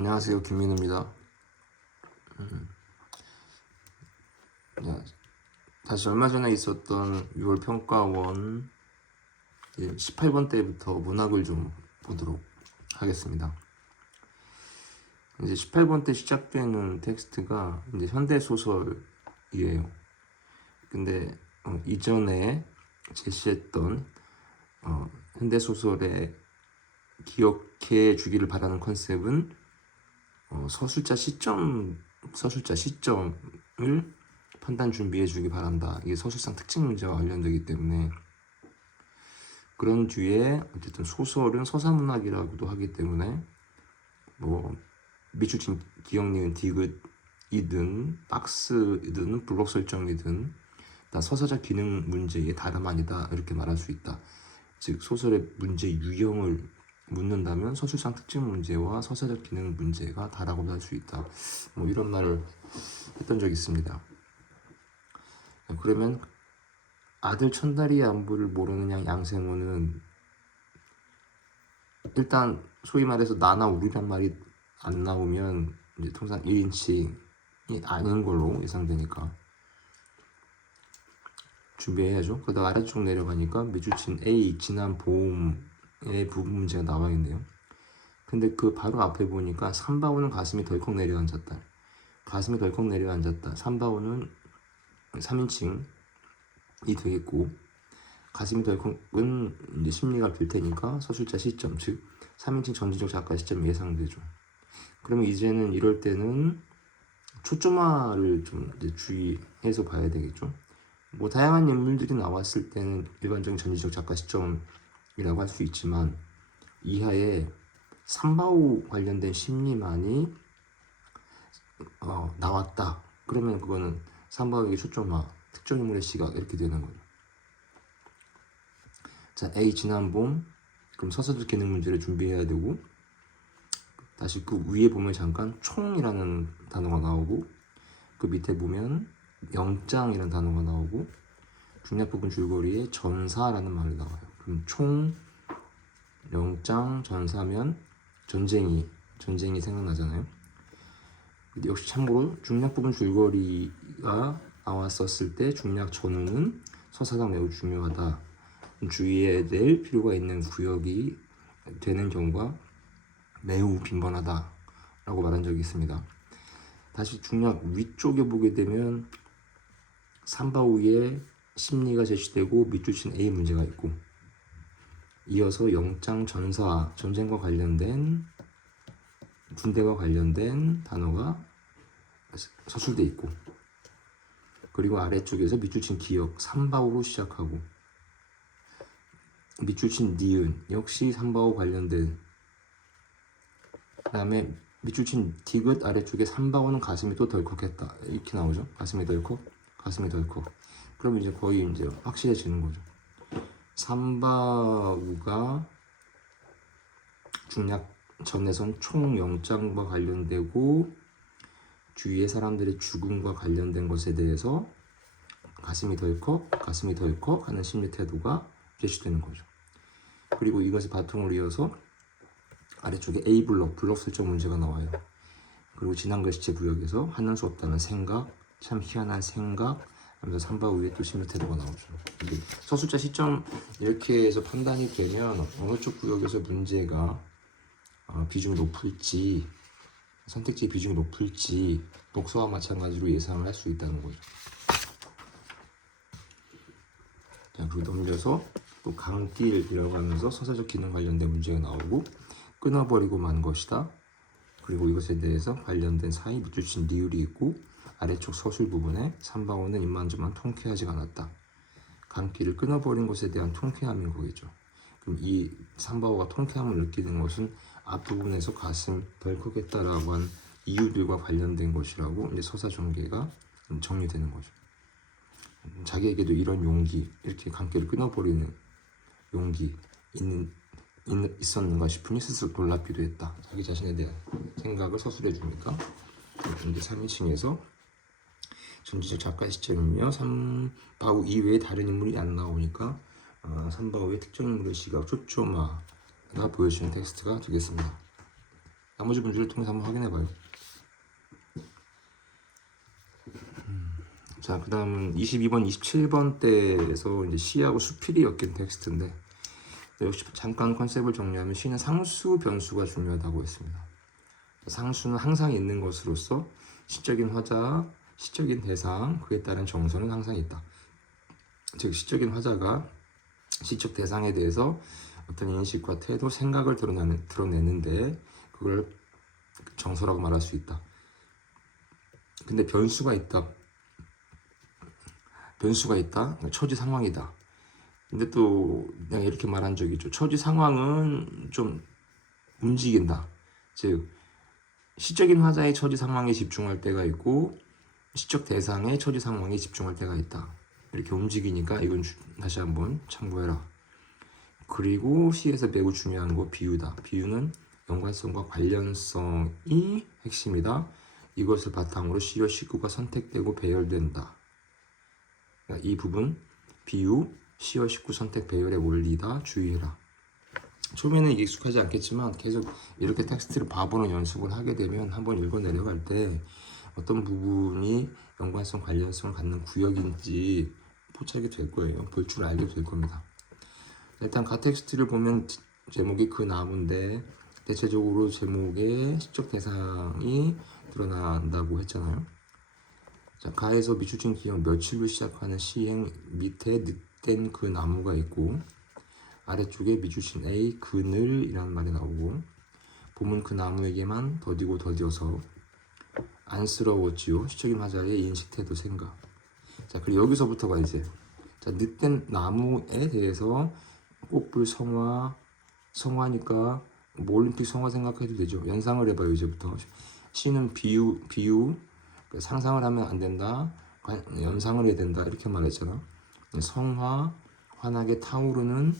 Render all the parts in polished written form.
안녕하세요, 김민우입니다. 야, 다시 얼마 전에 있었던 6월 평가원 18번 때부터 문학을 좀 보도록 하겠습니다. 이제 18번 때 시작되는 텍스트가 이제 현대소설이에요. 근데 이전에 제시했던 현대소설에 기억해 주기를 바라는 컨셉은 서술자 시점을 판단 준비해 주기 바란다. 이게 서술상 특징 문제와 관련되기 때문에, 그런 뒤에 어쨌든 소설은 서사문학이라고도 하기 때문에 뭐 미추진 기억 니은 디귿이든 박스이든 블록 설정이든 다 서사적 기능 문제의 다름 아니다, 이렇게 말할 수 있다. 즉 소설의 문제 유형을 묻는다면 서술상 특징 문제와 서사적 기능 문제가 다라고도 할 수 있다. 뭐 이런 말을 했던 적이 있습니다. 그러면 아들 천다리의 안부를 모르는 양생호는 일단 소위 말해서 나나 우리란 말이 안 나오면 이제 통상 1인칭이 아닌 걸로 예상되니까 준비해야죠. 그러다가 아래쪽 내려가니까 미주친 A 지난 보험의 부분 문제가 나와 있네요. 근데 그 바로 앞에 보니까 삼바오는 가슴이 덜컥 내려앉았다. 가슴이 덜컥 내려앉았다. 삼바오는 3인칭이 되겠고, 가슴이 덜컥은 이제 심리가 빌 테니까 서술자 시점, 즉 3인칭 전지적 작가 시점이 예상되죠. 그러면 이제는 이럴 때는 초점화를 좀 이제 주의해서 봐야 되겠죠. 뭐 다양한 인물들이 나왔을 때는 일반적인 전지적 작가 시점이라고 할 수 있지만, 이하에 삼바오 관련된 심리만이 나왔다. 그러면 그거는 삼바오에게 초점화, 특정 인물의 시각, 이렇게 되는 거죠. 자, A 지난 봄. 그럼 서사적 기능 문제를 준비해야 되고, 다시 그 위에 보면 잠깐 총이라는 단어가 나오고, 그 밑에 보면 영장이라는 단어가 나오고, 중략 부분 줄거리에 전사라는 말이 나와요. 그럼 총, 영장, 전사면 전쟁이 생각나잖아요. 역시 참고로 중략 부분 줄거리가 나왔었을 때 중략 전후는 서사상 매우 중요하다. 주의해야 될 필요가 있는 구역이 되는 경우가 매우 빈번하다 라고 말한 적이 있습니다. 다시 중략 위쪽에 보게 되면 삼바오의 심리가 제시되고 밑줄친 A 문제가 있고, 이어서 영장, 전사, 전쟁과 관련된, 군대와 관련된 단어가 서술돼 있고, 그리고 아래쪽에서 밑줄친 기억, 삼바오로 시작하고, 밑줄친 니은 역시 삼바오 관련된, 그 다음에 밑줄친 디귿 아래쪽에 삼바오는 가슴이 또 덜컥했다, 이렇게 나오죠. 가슴이 덜컥. 그러면 이제 거의 이제 확실해지는 거죠. 삼바오가 중략 전에선 총영장과 관련되고 주위의 사람들의 죽음과 관련된 것에 대해서 가슴이 덜컥 하는 심리 태도가 제시되는 거죠. 그리고 이것을 바탕으로 이어서 아래쪽에 A 블록 설정 문제가 나와요. 그리고 지난 글씨체 구역에서 하는 수 없다는 생각, 참 희한한 생각 하면서 삼바 위에 또 심리 태도가 나오죠. 서술자 시점 이렇게 해서 판단이 되면 어느 쪽 구역에서 문제가 비중이 높을지, 선택지 비중이 높을지 독서와 마찬가지로 예상을 할 수 있다는 거죠. 자, 그리고 넘겨서 또 강딜이라고 하면서 서사적 기능 관련된 문제가 나오고, 끊어버리고 만 것이다. 그리고 이것에 대해서 관련된 사이 밑줄친 리을이 있고, 아래쪽 서술 부분에 삼바오는 입만저만 통쾌하지가 않았다. 강길을 끊어버린 것에 대한 통쾌함인 거겠죠. 그럼 이 삼바오가 통쾌함을 느끼는 것은 앞부분에서 가슴 덜컥했다라고 한 이유들과 관련된 것이라고 이제 서사 전개가 정리되는 거죠. 자기에게도 이런 용기, 이렇게 강길을 끊어버리는 용기 있었는가 싶으니 스스로 놀랍기도 했다. 자기 자신에 대한 생각을 서술해 주니까 이제 3인칭에서 전지적 작가 시점이며 삼바오 이외에 다른 인물이 안 나오니까 삼바오의 특정 인물의 시각 초점화가 보여주는 텍스트가 되겠습니다. 나머지 문제를 통해서 한번 확인해봐요. 자, 그 다음은 22번, 27번 때에서 이제 시하고 수필이 엮인 텍스트인데, 역시 잠깐 컨셉을 정리하면 시는 상수, 변수가 중요하다고 했습니다. 상수는 항상 있는 것으로서 시적인 화자, 시적인 대상, 그에 따른 정서는 항상 있다. 즉, 시적인 화자가 시적 대상에 대해서 어떤 인식과 태도, 생각을 드러내는데 그걸 정서라고 말할 수 있다. 근데 변수가 있다. 처지 상황이다. 근데 또 내가 이렇게 말한 적이 있죠. 처지 상황은 좀 움직인다. 즉 시적인 화자의 처지 상황에 집중할 때가 있고 시적 대상의 처지 상황에 집중할 때가 있다. 이렇게 움직이니까 이건 다시 한번 참고해라. 그리고 시에서 매우 중요한 거 비유다. 비유는 연관성과 관련성이 핵심이다. 이것을 바탕으로 시와 식구가 선택되고 배열된다. 그러니까 이 부분 비유, 시와 식구 선택 배열의 원리다. 주의해라. 처음에는 익숙하지 않겠지만 계속 이렇게 텍스트를 바보로 연습을 하게 되면 한번 읽어 내려갈 때 어떤 부분이 연관성, 관련성을 갖는 구역인지 포착이 될 거예요. 볼 줄 알게 될 겁니다. 일단 가 텍스트를 보면 제목이 그 나무인데 대체적으로 제목에 시적 대상이 드러난다고 했잖아요. 자, 가에서 미추진 기억 며칠로 시작하는 시행 밑에 늑된 그 나무가 있고 아래쪽에 미추진 A 그늘이라는 말이 나오고 봄은 그 나무에게만 더디고 더디어서 안쓰러웠지요. 시적인 화자의 인식, 태도, 생각. 자, 그리고 여기서부터가 이제 자, 늑된 나무에 대해서 꽃불 성화니까 뭐 올림픽 성화 생각해도 되죠. 연상을 해봐요. 이제부터 시는 비유 상상을 하면 안 된다. 연상을 해야 된다. 이렇게 말했잖아. 성화, 환하게 타오르는,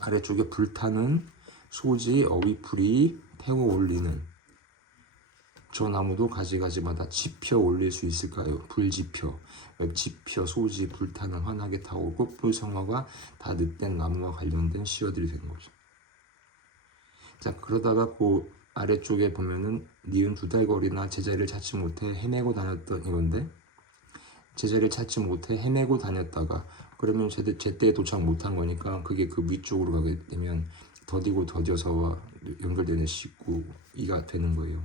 아래쪽에 불타는, 소지, 어휘풀이, 태워 올리는. 저 나무도 가지가지마다 지펴 올릴 수 있을까요? 불지펴, 지펴, 소지, 불타는, 환하게 타오르고 꽃불, 성화가 다 늑된 나무와 관련된 시어들이 되는 거죠. 자, 그러다가 그 아래쪽에 보면은 니은 두 달 거리나 제자리를 찾지 못해 헤매고 다녔던 이건데 제자리를 찾지 못해 헤매고 다녔다가 그러면 제때에 도착 못한 거니까 그게 그 위쪽으로 가게 되면 더디고 더뎌서와 연결되는 식구이가 되는 거예요.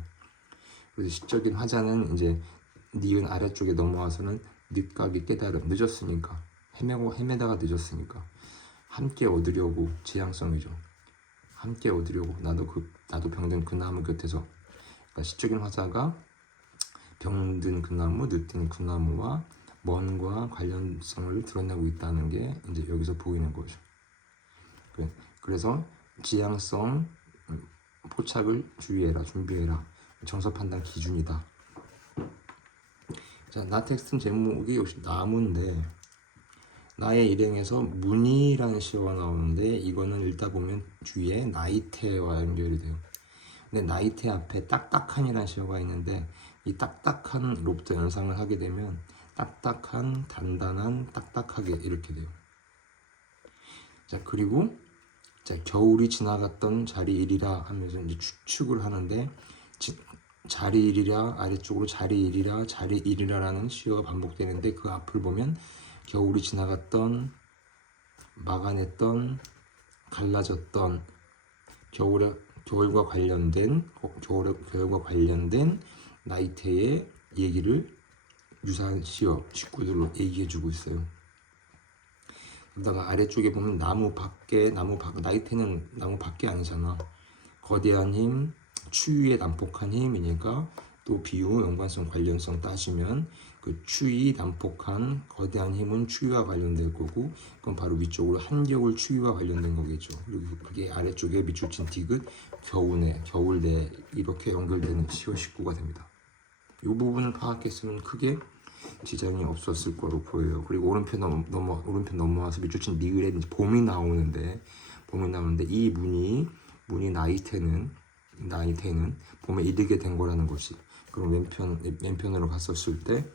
그래서 시적인 화자는 이제 니은 아래쪽에 넘어와서는 늦가기 깨달음, 늦었으니까 헤매다가 늦었으니까 함께 얻으려고 지향성이죠. 함께 얻으려고 나도 병든 그 나무 곁에서 그러니까 시적인 화자가 병든 그 나무, 늦든 그 나무와 먼과 관련성을 드러내고 있다는 게 이제 여기서 보이는 거죠. 그래서 지향성 포착을 주의해라, 준비해라. 정서 판단 기준이다. 자, 나 텍스트 제목이 역시 나무인데 나의 일행에서 문이라는 시어가 나오는데 이거는 읽다 보면 뒤에 나이테와 연결이 돼요. 근데 나이테 앞에 딱딱한이라는 시어가 있는데 이 딱딱한로부터 연상을 하게 되면 딱딱한, 단단한, 딱딱하게 이렇게 돼요. 자, 그리고 자, 겨울이 지나갔던 자리이리라 하면서 이제 추측을 하는데 자리이리라 아래쪽으로 자리이리라라는 시어가 반복되는데 그 앞을 보면 겨울이 지나갔던, 막아냈던, 갈라졌던 겨울과 관련된 나이테의 얘기를 유사한 시어 식구들로 얘기해주고 있어요. 그러다가 아래쪽에 보면 나이테는 나무 밖에 아니잖아. 거대한 힘, 추위에 난폭한 힘이니까 또 비유, 연관성, 관련성 따지면 그 추위, 난폭한 거대한 힘은 추위와 관련될 거고 그건 바로 위쪽으로 한겨울 추위와 관련된 거겠죠. 그리고 그게 아래쪽에 밑줄 디귿, 겨울내 이렇게 연결되는 시어 식구가 됩니다. 이 부분을 파악했으면 크게 지장이 없었을 거로 보여요. 그리고 오른편 넘어와서 밑줄 니을에 봄이 나오는데 이 문이 나이테는 봄에 이르게 된 거라는 것이. 그럼 왼편으로 갔었을 때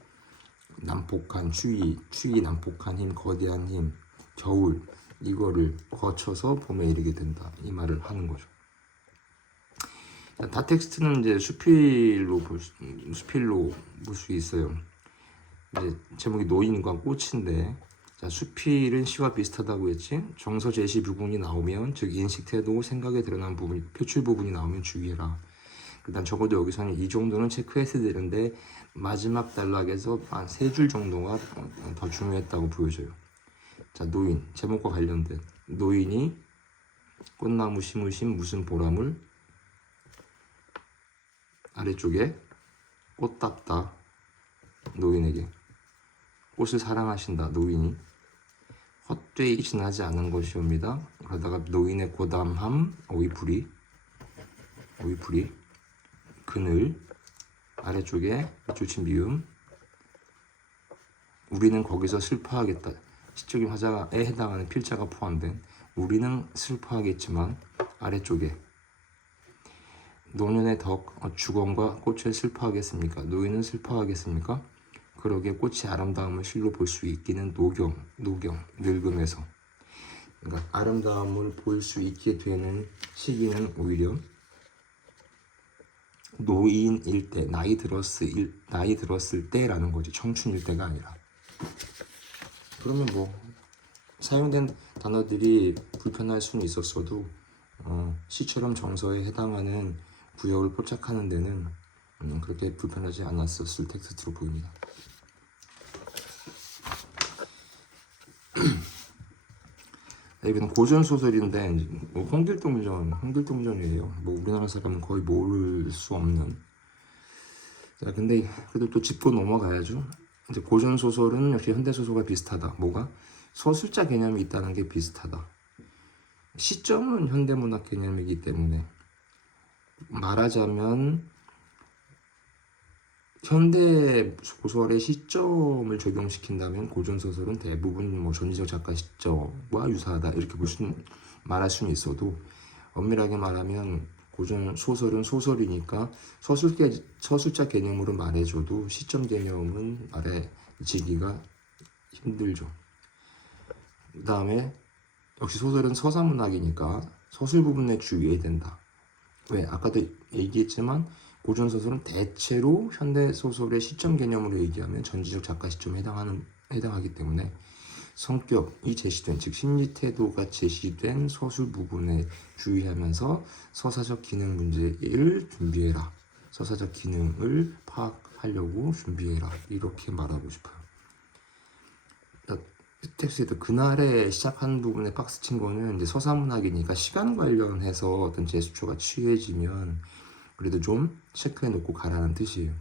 난폭한 추위 난폭한 힘, 거대한 힘, 겨울 이거를 거쳐서 봄에 이르게 된다. 이 말을 하는 거죠. 자, 다 텍스트는 이제 수필로 볼 수 있어요. 이제 제목이 노인과 꽃인데, 자, 수필은 시와 비슷하다고 했지. 정서 제시 부분이 나오면, 즉 인식 태도, 생각에 드러난 부분, 표출 부분이 나오면 주의해라. 일단 적어도 여기서는 이 정도는 체크해야 되는데 마지막 단락에서 한 3줄 정도가 더 중요했다고 보여져요. 자, 노인, 제목과 관련된 노인이 꽃나무 심으신 무슨 보람을, 아래쪽에 꽃 답다, 노인에게 꽃을 사랑하신다, 노인이 헛되이 지나지 않은 것이옵니다. 그러다가 노인의 고담함, 어휘풀이 그늘, 아래쪽에 밑줄 미음, 우리는 거기서 슬퍼하겠다. 시적인 화자에 해당하는 필자가 포함된 우리는 슬퍼하겠지만, 아래쪽에 노년의 덕, 주검과 꽃을 슬퍼하겠습니까? 노인은 슬퍼하겠습니까? 그러게 꽃이 아름다움을 실로 볼 수 있기는 노경, 늙음에서. 그러니까 아름다움을 볼 수 있게 되는 시기는 오히려 노인일 때, 나이 들었을 때라는 거지. 청춘일 때가 아니라. 그러면 뭐 사용된 단어들이 불편할 수는 있었어도 시처럼 정서에 해당하는 구역을 포착하는 데는 그렇게 불편하지 않았었을 텍스트로 보입니다. 이건 고전 소설인데 뭐 홍길동전이에요. 뭐 우리나라 사람은 거의 모를 수 없는. 자, 근데 그래도 또 짚고 넘어가야죠. 이제 고전 소설은 역시 현대 소설과 비슷하다. 뭐가? 서술자 개념이 있다는 게 비슷하다. 시점은 현대문학 개념이기 때문에 말하자면 현대 소설의 시점을 적용시킨다면 고전 소설은 대부분 뭐 전지적 작가 시점과 유사하다 이렇게 말할 수는 있어도, 엄밀하게 말하면 고전 소설은 소설이니까 서술자 개념으로 말해줘도 시점 개념은 말해지기가 힘들죠. 그 다음에 역시 소설은 서사문학이니까 서술 부분에 주의해야 된다. 왜? 아까도 얘기했지만 고전 소설은 대체로 현대 소설의 시점 개념으로 얘기하면 전지적 작가 시점에 해당하기 때문에 성격이 제시된, 즉 심리 태도가 제시된 서술 부분에 주의하면서 서사적 기능 문제를 준비해라. 서사적 기능을 파악하려고 준비해라. 이렇게 말하고 싶어요. 텍스트에도 그날에 시작한 부분에 박스 친 거는 이제 서사문학이니까 시간 관련해서 어떤 제스처가 취해지면 그래도 좀 체크해 놓고 가라는 뜻이에요.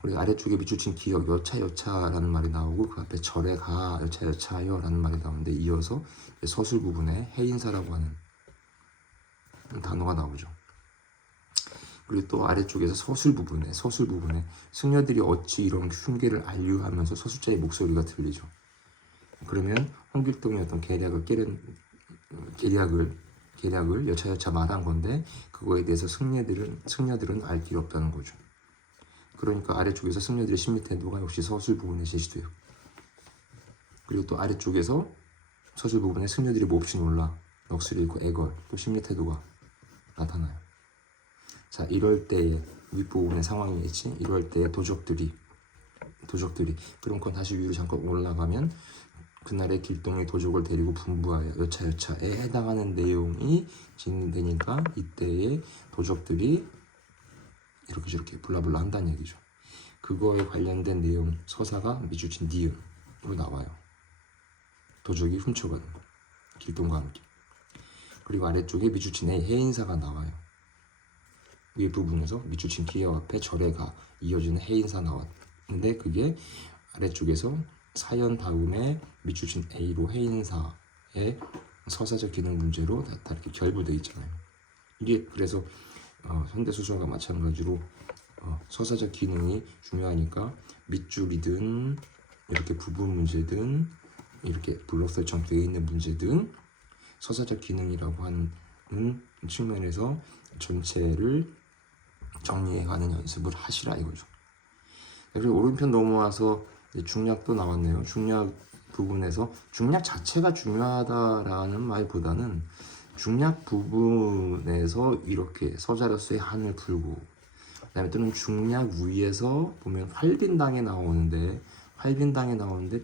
그리고 아래쪽에 밑줄 친 기억, 여차라는 말이 나오고 그 앞에 절에 가, 여차하여 라는 말이 나오는데, 이어서 서술 부분에 해인사라고 하는 단어가 나오죠. 그리고 또 아래쪽에서 서술 부분에 승려들이 어찌 이런 흉계를 안류하면서 서술자의 목소리가 들리죠. 그러면 홍길동이 어떤 계략을 여차여차 말한 건데, 그거에 대해서 승려들은 알 길이 없다는 거죠. 그러니까 아래쪽에서 승려들의 심리 태도가 역시 서술 부분에 제시돼요. 그리고 또 아래쪽에서 서술 부분에 승려들이 몹시 놀라 넋을 잃고 애걸, 또 심리 태도가 나타나요. 자, 이럴 때의 윗부분의 상황이겠지. 이럴 때의 도적들이 그럼 그건 다시 위로 잠깐 올라가면 그날의 길동의 도적을 데리고 분부하여 여차여차에 해당하는 내용이 진행되니까 이때의 도적들이 이렇게 저렇게 블라블라 한다는 얘기죠. 그거에 관련된 내용 서사가 밑줄 친 니은으로 나와요. 도적이 훔쳐가는 거, 길동과 함께. 그리고 아래쪽에 밑줄 친 해인사가 나와요. 위 부분에서 밑줄 친 기역 앞에 절에 가 이어지는 해인사 나왔는데, 그게 아래쪽에서 사연 다음에 밑줄 친 A로 해인사의 서사적 기능 문제로 다 이렇게 결부되어 있잖아요. 이게 그래서 현대소설과 마찬가지로 서사적 기능이 중요하니까 밑줄이든 이렇게 부분 문제든 이렇게 블록설처럼 되어 있는 문제든 서사적 기능이라고 하는 측면에서 전체를 정리해가는 연습을 하시라 이거죠. 그리고 오른편 넘어와서 중략도 나왔네요. 중략 부분에서 중략 자체가 중요하다라는 말보다는 중략 부분에서 이렇게 서자로서의 한을 풀고, 그다음에 또는 중략 위에서 보면 활빈당에 나오는데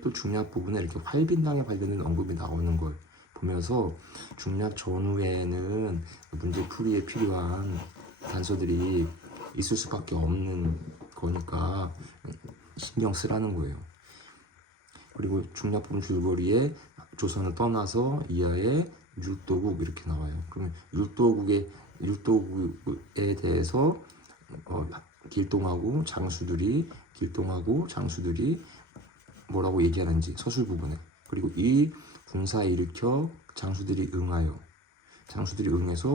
또 중략 부분에 이렇게 활빈당에 관련된 언급이 나오는 걸 보면서 중략 전후에는 문제 풀이에 필요한 단서들이 있을 수밖에 없는 거니까 신경 쓰라는 거예요. 그리고 중략 부분 줄거리에 조선을 떠나서 이하의 율도국 이렇게 나와요. 그러면 율도국에 대해서 길동하고 장수들이 뭐라고 얘기하는지 서술 부분에, 그리고 이 군사에 일으켜 장수들이 응해서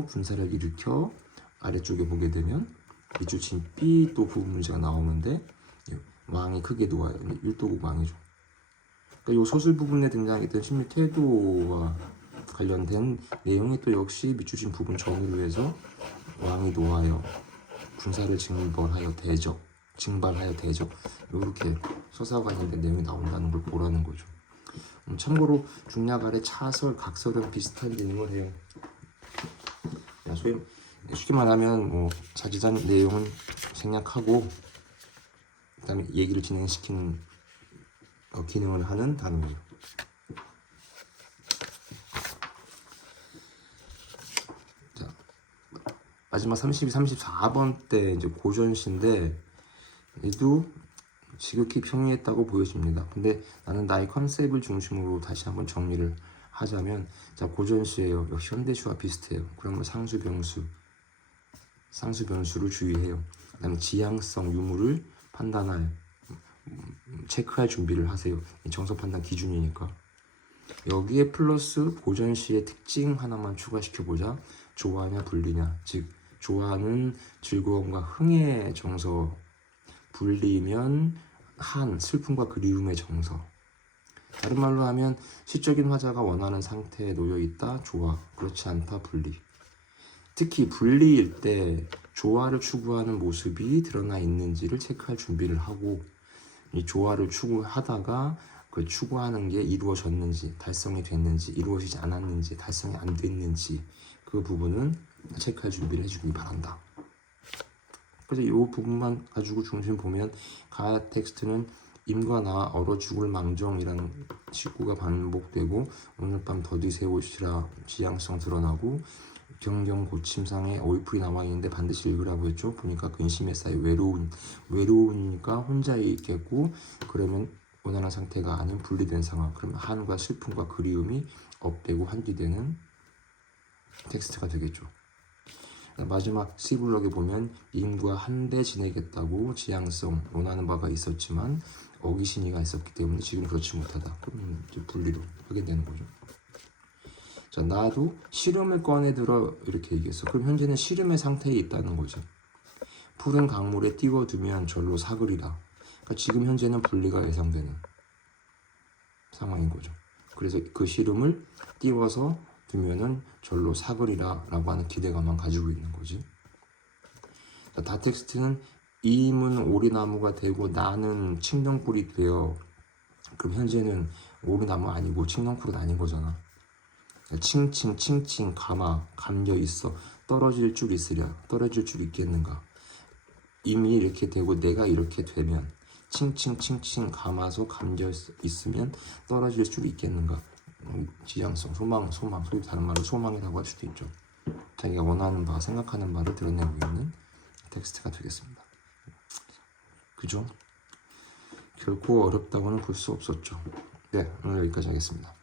군사를 일으켜 아래쪽에 보게 되면 밑줄친 B 또 부분 문제가 나오는데 왕이 크게 놓아요. 율도국 왕이죠. 그러니까 이 서술 부분에 등장했던 심리 태도와 관련된 내용이 또 역시 밑줄친 부분 전후로 해서 왕이 놓아요. 군사를 징발하여 대적 이렇게 서사와 관련된 내용이 나온다는 걸 보라는 거죠. 참고로 중략 아래 차설, 각설은 비슷한 내용을 해요. 쉽게 말하면 뭐 자지단 내용은 생략하고 그다음에 얘기를 진행시키는 기능을 하는 단어예요. 자, 마지막 32, 34번 때 이제 고전시인데 얘도 지극히 평이했다고 보여집니다. 근데 나는 나의 컨셉을 중심으로 다시 한번 정리를 하자면, 자, 고전시예요. 역시 현대시와 비슷해요. 그러면 상수 변수를 주의해요. 그다음에 지향성 유무를 판단할 체크할 준비를 하세요. 정서 판단 기준이니까. 여기에 플러스 고전시의 특징 하나만 추가시켜보자. 조화냐 분리냐. 즉 조화는 즐거움과 흥의 정서, 분리면 슬픔과 그리움의 정서. 다른 말로 하면 시적인 화자가 원하는 상태에 놓여있다 조화, 그렇지 않다 분리. 특히 분리일 때 조화를 추구하는 모습이 드러나 있는지를 체크할 준비를 하고, 이 조화를 추구하다가 그 추구하는 게 이루어졌는지, 달성이 됐는지, 이루어지지 않았는지, 달성이 안 됐는지, 그 부분은 체크할 준비를 해주길 바란다. 그래서 이 부분만 가지고 중심 보면 가야 텍스트는 임과 나 얼어 죽을 망정이라는 식구가 반복되고, 오늘 밤 더디새 옷이라 지향성 드러나고, 경경 고침상에 어휘풀이 나와 있는데 반드시 읽으라고 했죠. 보니까 근심에 쌓여 외로우니까 혼자 있겠고, 그러면 원하는 상태가 아닌 분리된 상황, 그러면 한과 슬픔과 그리움이 업되고 한뒤되는 텍스트가 되겠죠. 마지막 C블럭에 보면 임과 한데 지내겠다고 지향성 원하는 바가 있었지만 어기신이가 있었기 때문에 지금 그렇지 못하다. 그러면 이제 분리도 하게 되는 거죠. 자, 나도 시름을 꺼내들어 이렇게 얘기했어. 그럼 현재는 시름의 상태에 있다는 거지. 푸른 강물에 띄워두면 절로 사그리라. 그러니까 지금 현재는 분리가 예상되는 상황인 거죠. 그래서 그 시름을 띄워서 두면은 절로 사그리라 라고 하는 기대감만 가지고 있는 거지. 자, 다텍스트는 이임은 오리나무가 되고 나는 칡넝쿨이 되어. 그럼 현재는 오리나무 아니고 칡넝쿨은 아닌 거잖아. 칭칭 감겨 있어. 떨어질 줄 있겠는가. 이미 이렇게 되고 내가 이렇게 되면 칭칭 감아서 감겨 있으면 떨어질 줄 있겠는가. 지향성, 소망, 소위 다른 말로 소망이라고 할 수도 있죠. 자기가 원하는 바, 생각하는 바를 드러내고 있는 텍스트가 되겠습니다. 그죠? 결코 어렵다고는 볼 수 없었죠. 네, 오늘 여기까지 하겠습니다.